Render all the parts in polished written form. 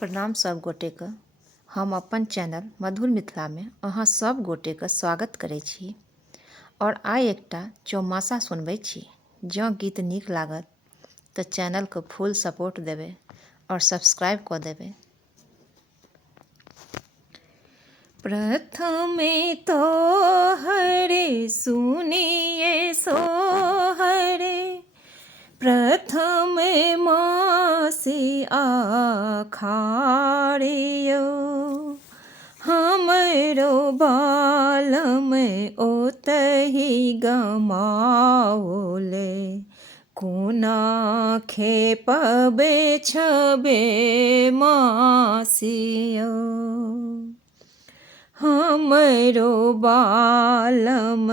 प्रणाम सब गोटेके। हम अपन चैनल मधुर मिथिला में अहाँ सब गोटेके स्वागत करै छी और आइ एकटा चौमासा सुनबै छी। जँ गीत नीक लागत तऽ चैनलके फुल सपोर्ट देबै और सब्सक्राइब कऽ देबै। प्रथमे तो हरे सुनिए सोहरे, प्रथम मासी आखाड़ियो, हमरो बालम ओतहि गमाओले, कोना खेपबे छबे मासियो। हमरो बालम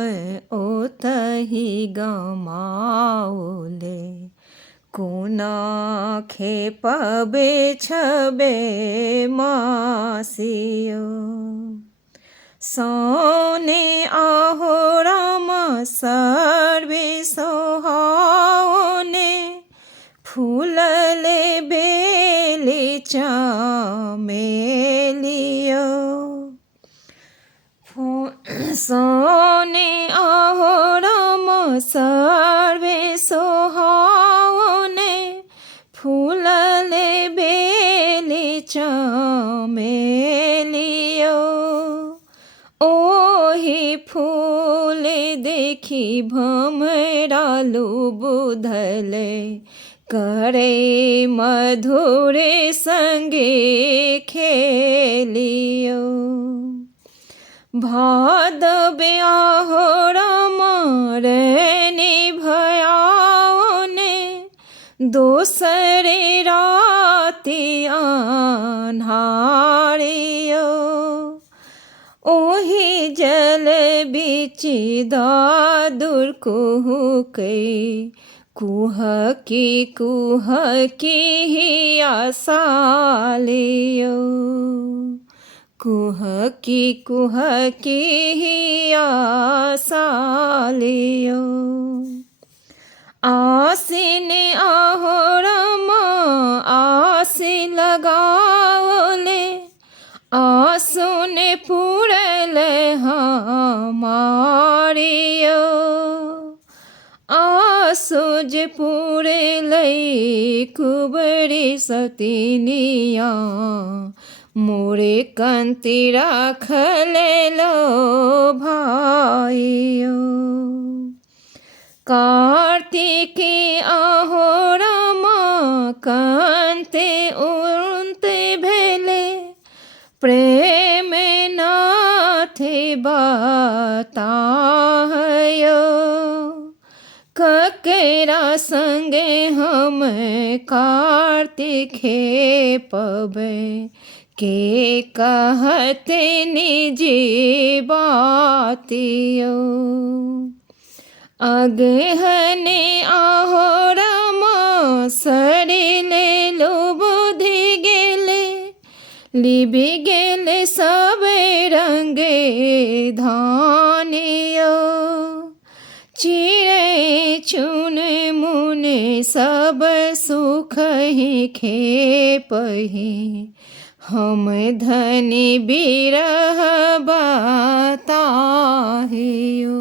ओतहि गमाओले, कोना खेपबे छबे मासियो। सोने आहो राम सर्वे सोहाओने, फूलले बेली चमेलियो। सोने आहो राम सर्वे सोहाओने, फूलले बेली चमेलियो। ओही फूल देखी भमरा लुबुधले, करे मधुर संगे खेलियो। भादबे आहो राम रैनी भयाओने, दोसरे राति अन्हारियो। ओही जल बीच दादुर कुहुकै, कुहकी कुहकी हिया सालियो, कुहकी कुहकी हिया सालियो। आसिन आहो राम आसिन लगाओले, आसुन पुरल हमारियो। आसुज पुरलै कुबरी सतिनिया, मोरे कंति राखले लो भाइयो। कार्तिकी आहो राम कांते उन्ते भेले, प्रेम नाथे बतायो। ककेरा संगे हम कार्तिक खेपबै, के कहत निजी बातियो। अगहने आहो राम सरिले लुबुधि गेले, लिबि गेले सब रंगे धानियो। चिड़ै चुन मुन सब सुख ही खेपहि, हम धनी बिरह बताहियो।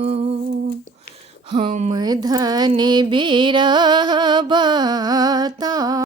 हम धनी बिरह बता